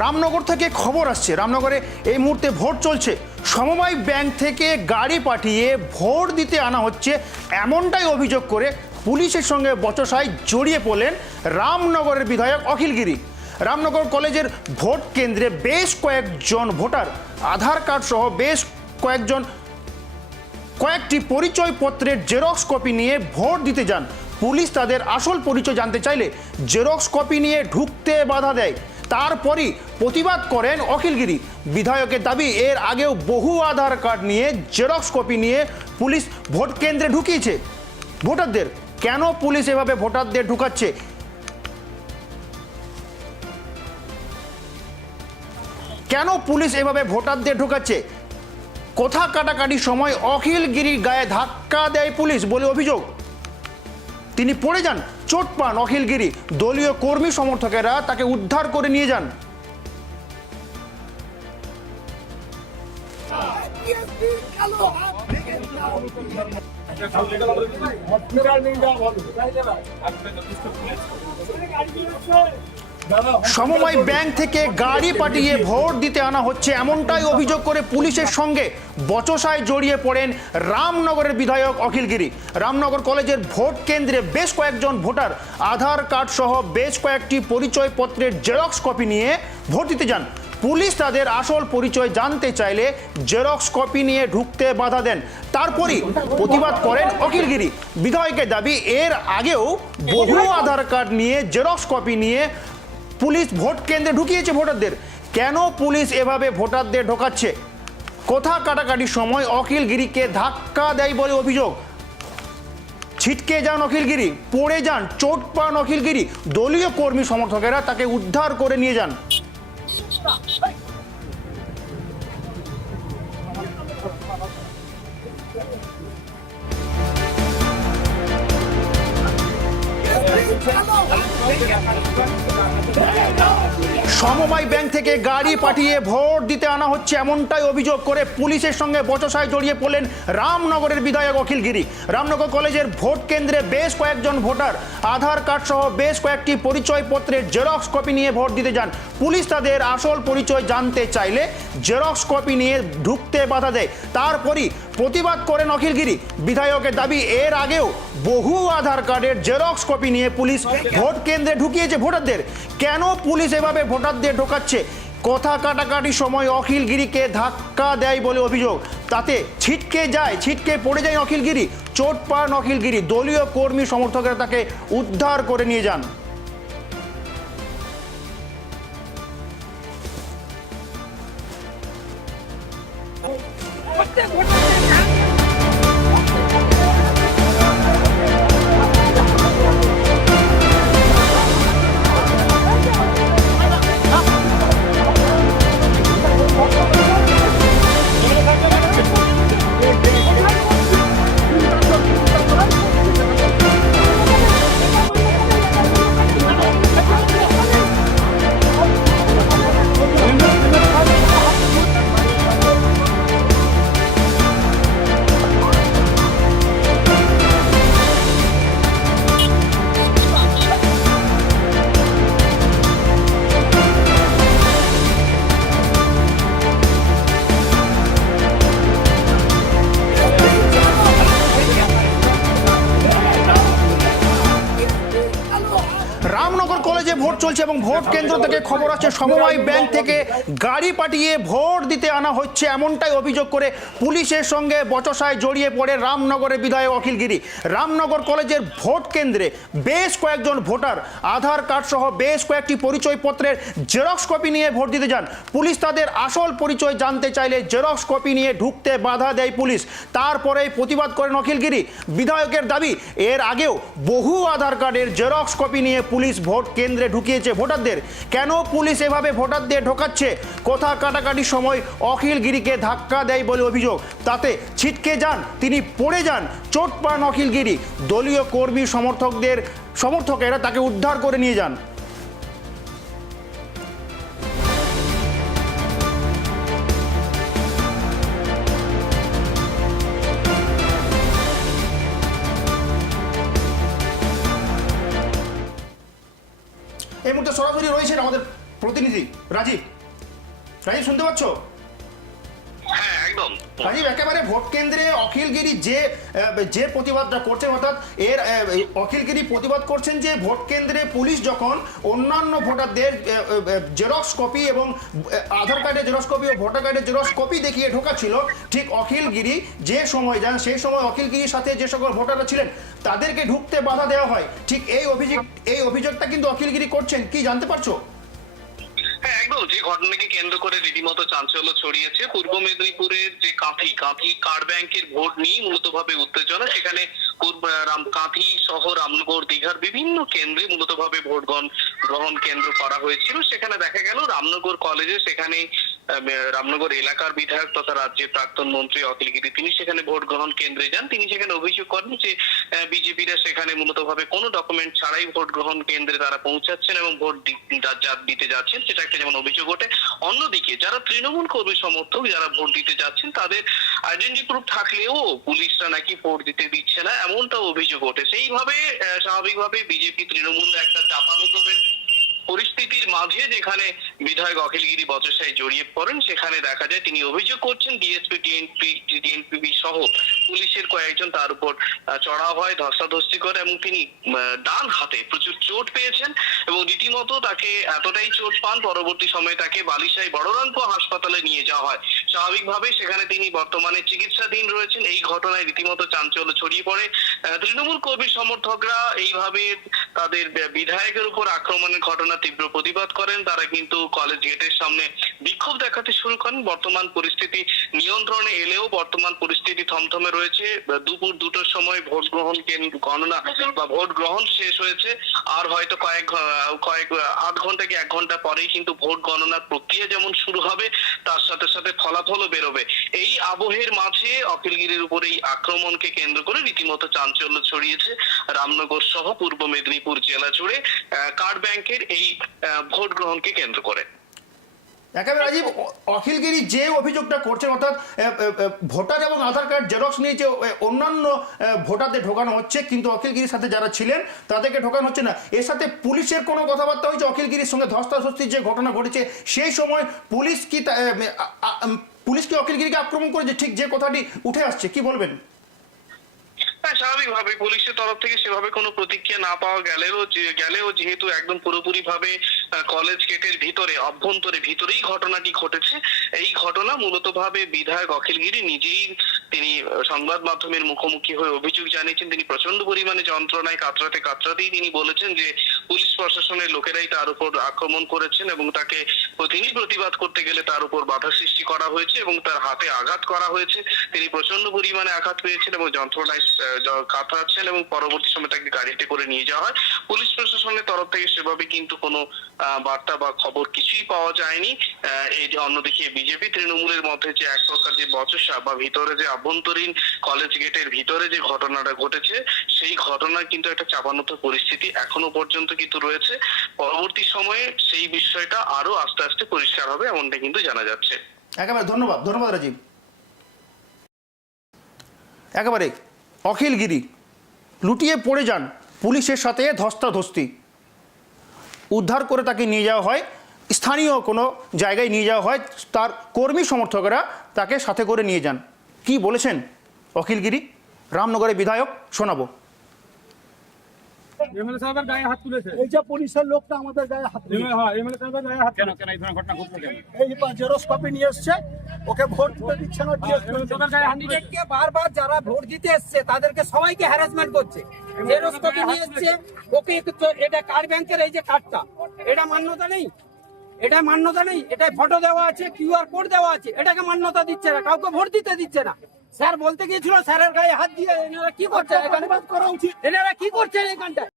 রামনগর থেকে খবর আসছে। রামনগরে এই মুহূর্তে ভোট চলছে। সমবায় ব্যাংক থেকে গাড়ি পাঠিয়ে ভোট দিতে আনা হচ্ছে। এমনটাই অভিযোগ করে পুলিশের সঙ্গে বচসায় জড়িয়ে পড়লেন রামনগরের বিধায়ক অখিলগিরি রামনগর কলেজের ভোট কেন্দ্রে বেশ কয়েকজন ভোটার, আধার কার্ড সহ বেশ কয়েকজন, কয়েকটি পরিচয়পত্রের জেরক্স কপি নিয়ে ভোট দিতে যান। পুলিশ তাদের আসল পরিচয় জানতে চাইলে জেরক্স কপি নিয়ে ঢুকতে বাধা দেয়। তারপরই প্রতিবাদ করেন অখিলগিরি। বিধায়কের দাবি, এর আগেও বহু আধার কার্ড নিয়ে জেরক্স কপি নিয়ে পুলিশ ভোট কেন্দ্রে ঢুকিয়েছে। ভোটারদের, কেন পুলিশ এভাবে ভোটারদের ঢুকাচ্ছে? কেন পুলিশ এভাবে ভোটারদের ঢুকাচ্ছে? কথা কাটাকাটির সময় অখিলগিরির গায়ে ধাক্কা দেয় পুলিশ বলে অভিযোগ। তিনি পড়ে যান, চোট পান অখিলগিরি। দলীয় কর্মী সমর্থকেরা তাকে উদ্ধার করে নিয়ে যান। সমবায় ব্যাংক থেকে গাড়ি পাঠিয়ে ভোট দিতে আনা হচ্ছে। এমনটাই অভিযোগ করে পুলিশের সঙ্গে বচসায় জড়িয়ে পড়েন রামনগরের বিধায়ক অখিলগিরি রামনগর কলেজের ভোট কেন্দ্রে বেশ কয়েকজন ভোটার আধার কার্ড সহ বেশ কয়েকটি পরিচয়পত্রের জেরক্স কপি নিয়ে ভোট দিতে যান। পুলিশ তাদের আসল পরিচয় জানতে চাইলে জেরক্স কপি নিয়ে ঢুকতে বাধা দেন। তারপরই প্রতিবাদ করেন অখিলগিরি। বিধায়কের দাবি, এর আগেও বহু আধার কার্ড নিয়ে জেরক্স কপি নিয়ে পুলিশ ভোট কেন্দ্রে ঢুকিয়েছে ভোটারদের। কেন পুলিশ এভাবে ভোটারদের ঢোকাচ্ছে? কথা কাটাকাটির সময় অখিলগিরিকে ধাক্কা দেয় বলে অভিযোগ। ছিটকে যান অখিলগিরি, পড়ে যান, চোট পান অখিলগিরি। দলীয় কর্মী সমর্থকেরা তাকে উদ্ধার করে নিয়ে যান। সমবায় ব্যাংক থেকে গাড়ি পাঠিয়ে ভোট দিতে আনা হচ্ছে এমনটাই অভিযোগ করে পুলিশের সঙ্গে বচসায় জড়িয়ে পড়লেন রামনগরের বিধায়ক অখিলগিরি রামনগর কলেজের ভোট কেন্দ্রে বেশ কয়েকজন ভোটার, আধার কার্ড সহ বেশ কয়েকটি পরিচয়পত্রের জেরক্স কপি নিয়ে ভোট দিতে যান। পুলিশ তাদের আসল পরিচয় জানতে চাইলে জেরক্স কপি নিয়ে ঢুকতে বাধা দেয়। তারপরই প্রতিবাদ করেন অখিলগিরি বিধায়কের দাবি, এর আগেও বহু আধার কার্ডের জেরক্স কপি নিয়ে পুলিশ ভোট কেন্দ্রে ঢুকিয়েছে ভোটারদের। কেন পুলিশ এভাবে ভোটারদের ঢোকাচ্ছে? কথা কাটাকাটি সময় অখিলগিরিকে ধাক্কা দেয় বলে অভিযোগ। তাতে ছিটকে যায়, ছিটকে পড়ে যায় অখিলগিরি। চোট পান অখিলগিরি। দলীয় কর্মী সমর্থকরা তাকে উদ্ধার করে নিয়ে যান। চলছে এবং ভোট কেন্দ্র থেকে খবর আছে সমবায় ব্যাংক থেকে গাড়ি পাঠিয়ে ভোট দিতে আনা হচ্ছে এমনটাই অভিযোগ করে পুলিশের সঙ্গে বচসায় জড়িয়ে পড়ে রামনগরের বিধায়ক অখিলগিরি রামনগর কলেজের ভোট কেন্দ্রে বেশ কয়েকজন ভোটার, আধার কার্ড সহ বেশ কয়েকটি পরিচয়পত্রের জেরক্স কপি নিয়ে ভোট দিতে যান। পুলিশ তাদের আসল পরিচয় জানতে চাইলে জেরক্স কপি নিয়ে ঢুকতে বাধা দেয় পুলিশ। তারপরে প্রতিবাদ করেন অখিলগিরি বিধায়কের দাবি, এর আগেও বহু আধার কার্ডের জেরক্স কপি নিয়ে পুলিশ ভোট কেন্দ্রে ঢুকিয়েছে ভোটারদের। কেন পুলিশ এভাবে ভোটারদের ঢোকাচ্ছে? কোথা কাটাকাটির সময় অখিল গিরিকে ধাক্কা দেয় বলে অভিযোগ। তাতে ছিটকে যান, তিনি পড়ে যান, চোট পান অখিল গিরি। দলীয় কর্মী সমর্থকদের, সমর্থকেরা তাকে উদ্ধার করে নিয়ে যান। সরাসরি রয়েছেন আমাদের প্রতিনিধি রাজীব। রাজীব শুনতে পাচ্ছ? হ্যাঁ একদম। রাজীব, একেবারে ভোট কেন্দ্রে অখিলগিরি যে যে প্রতিবাদটা করছেন, অর্থাৎ এর অখিলগিরি প্রতিবাদ করছেন যে, ভোট কেন্দ্রে পুলিশ যখন অন্যান্য ভোটারদের জেরক্স কপি এবং আধার কার্ডের জেরক্স কপি ও ভোটার কার্ডের জেরক্স কপি দেখিয়ে ঢোকাচ্ছিল ঠিক অখিলগিরি যে সময় যান সেই সময় অখিলগিরির সাথে যে সকল ভোটাররা ছিলেন, তাদেরকে ঢুকতে বাধা দেওয়া হয়। ঠিক এই অভিযোগ, এই অভিযোগটা কিন্তু অখিলগিরি করছেন। কি, জানতে পারছ? যে ঘটনাকে কেন্দ্র করে রীতিমতো চাঞ্চল্য ছড়িয়েছে, পূর্ব মেদিনীপুরের যে কাঁথি কাঁথি কার ব্যাংকের ভোট নিয়ে মূলত ভাবে উত্তেজনা। সেখানে কাঁথি সহ রামনগর, দীঘার বিভিন্ন কেন্দ্রে মূলত ভাবে ভোট গ্রহণ কেন্দ্র করা হয়েছিল। সেখানে দেখা গেল, রামনগর কলেজে সেখানে রামনগর এলাকার বিধায়ক তথা রাজ্যের প্রাক্তন মন্ত্রী অখিলগিরি তিনি সেখানে ভোট গ্রহণ কেন্দ্রে যান। তিনি সেখানে অভিযোগ করেন যে বিজেপিরা সেখানে মূলত ভাবে কোনো ডকুমেন্ট ছাড়াই ভোট গ্রহণ কেন্দ্রে তারা পৌঁছাচ্ছেন এবং ভোট দিতে যাচ্ছেন। সেটা একটা যেমন অভিযোগ ওঠে। অন্যদিকে যারা তৃণমূল কর্মী সমর্থক, যারা ভোট দিতে যাচ্ছেন, তাদের আইডেন্টি প্রুফ থাকলেও পুলিশরা নাকি ভোট দিতে দিচ্ছে না এমনটা অভিযোগ ওঠে। সেইভাবে স্বাভাবিকভাবে বিজেপি তৃণমূল একটা চাপানুতোরের পরিস্থিতির মাঝে যেখানে বিধায়ক অখিলগিরি বচসায় জড়িয়ে পড়েন, সেখানে দেখা যায় তিনি অভিযোগ করছেন ডিএসপি ডিএনপি ডিএনপিবি সহ পুলিশের কয়েকজন তার উপর চড়াও হয়, ধস্তাধস্তি করে এবং তিনি ডান হাতে প্রচুর চোট পেয়েছেন এবং রীতিমতো তাকে এতটাই চোট পান, পরবর্তী সময়ে তাকে বালিশাই বড়রামপুর হাসপাতালে নিয়ে যাওয়া হয়। স্বাভাবিকভাবে সেখানে তিনি বর্তমানে চিকিৎসাধীন রয়েছেন। এই ঘটনায় রীতিমতো চাঞ্চল্য ছড়িয়ে পড়ে। তৃণমূল কর্মী সমর্থকরা এইভাবে তাদের বিধায়কের উপর আক্রমণের ঘটনা তীব্র প্রতিবাদ করেন। তারা কিন্তু কলেজ গেটের সামনে বিক্ষোভ দেখাতে শুরু করেন। বর্তমান পরিস্থিতি নিয়ন্ত্রণে এলেও বর্তমান পরিস্থিতি থমথমে রয়েছে। দুপুর দুটোর সময় ভোট গ্রহণ কেন্দ্র গণনা বা ভোট গ্রহণ শেষ হয়েছে। আর হয়তো কয়েক কয়েক আধ ঘণ্টা কি এক ঘণ্টা পরেই কিন্তু ভোট গণনার প্রক্রিয়া যেমন শুরু হবে তার সাথে সাথে ফলাফলও বেরোবে। এই আবহের মাঝে অখিলগিরির উপর এই আক্রমণকে কেন্দ্র করে রীতিমতো চাঞ্চল্য ছড়িয়েছে রামনগর সহ পূর্ব মেদিনীপুর জেলা জুড়ে কার্ড ব্যাংকের এই ভোট গ্রহণকে কেন্দ্র করে। একেবারে রাজীব, অখিলগিরি যে অভিযোগটা করছেন, অর্থাৎ ভোটার এবং আধার কার্ড জেরক্স নিয়ে যে অন্যান্য ভোটারদের ঢোকানো হচ্ছে, কিন্তু অখিলগিরির সাথে যারা ছিলেন, তাদেরকে ঢোকানো হচ্ছে না। এর সাথে পুলিশের কোনো কথাবার্তা হয়েছে? অখিলগিরির সঙ্গে ধস্তাধস্তির যে ঘটনা ঘটেছে, সেই সময় পুলিশ কি পুলিশ কি অখিলগিরিকে আক্রমণ করেছে? ঠিক যে কথাটি উঠে আসছে, কি বলবেন? হ্যাঁ স্বাভাবিকভাবে পুলিশের তরফ থেকে সেভাবে কোনো প্রতিক্রিয়া না পাওয়া গেলেও গেলেও যেহেতু একদম পুরোপুরি ভাবে কলেজ গেটের ভিতরে, অভ্যন্তরে ভিতরেই ঘটনাটি ঘটেছে, এই ঘটনা মূলত ভাবে বিধায়ক অখিলগিরি নিজেই তিনি সংবাদ মাধ্যমের মুখোমুখি হয়ে অভিযোগ জানিয়েছেন। তিনি প্রচণ্ড পরিমাণে যন্ত্রণায় কাতরাতে, কাতরাতেই তিনি বলেছেন যে পুলিশ প্রশাসনের লোকেরাই তার উপর আক্রমণ করেছেন এবং তাকে তিনি প্রতিবাদ করতে গেলে তার উপর বাধা সৃষ্টি করা হয়েছে এবং তার হাতে আঘাত করা হয়েছে। তিনি প্রচণ্ড পরিমাণে আঘাত পেয়েছেন এবং যন্ত্রণায় কাতরাচ্ছেন এবং পরবর্তী সময় তাকে গাড়িতে করে নিয়ে যাওয়া হয়। পুলিশ প্রশাসনের তরফ থেকে সেভাবে কিন্তু কোনো বার্তা বা খবর কিছুই পাওয়া যায়নি। এই যে অন্যদিকে বিজেপি তৃণমূলের মধ্যে যে এক প্রকার যে বচসা বা ভিতরে যে আভ্যন্তরীণ কলেজ গেটের ভিতরে যে ঘটনাটা ঘটেছে, সেই ঘটনার কিন্তু একটা চাপানত পরিস্থিতি এখনও পর্যন্ত কিন্তু রয়েছে, পরবর্তী সময়ে সেই বিষয়টা আরও আস্তে আস্তে পরিষ্কার হবে এমনটা কিন্তু জানা যাচ্ছে। একেবারে ধন্যবাদ ধন্যবাদ রাজীব। একেবারে অখিলগিরি, লুটিয়ে পড়ে যান পুলিশের সাথে ধস্তাধস্তি। উদ্ধার করে তাকে নিয়ে যাওয়া হয়, স্থানীয় কোনো জায়গায় নিয়ে যাওয়া হয়, তার কর্মী সমর্থকেরা তাকে সাথে করে নিয়ে যান। কি বলেছেন অখিলগিরি? রামনগরের বিধায়ক শোনাবো। এমএলএ সাহেবের গায়ে হাত তুলেছে। এই যে পুলিশের লোকটা আমাদের গায়ে হাত হ্যাঁ এমএলএ সাহেবের গায়ে হাত কেন কেন এই ধরনের ঘটনা ঘটলো কেন? এই জেরক্স কপি নিয়ে এসছে ওকে ভোট দিতে দিচ্ছে না তুলেছে। বারবার যারা ভোট দিতে এসছে তাদেরকে সবাইকে হ্যারাসমেন্ট করছে। জেরক্স কপি নিয়ে এসছে ওকে একটু এটা ব্যাংকের এই যে কার্ডটা এটা মান্যতা নেই? এটা মান্যতা নেই? এটা ফটো দেওয়া আছে কিউআর কোড দেওয়া আছে এটাকে মান্যতা দিচ্ছে না কাউকে ভোট দিতে দিচ্ছে না। স্যার বলতে গিয়েছিল স্যারের গায়ে হাত দিয়ে এনারা কি করছেন? এখানে করা উচিত। এনারা কি করছেন এখানটায়?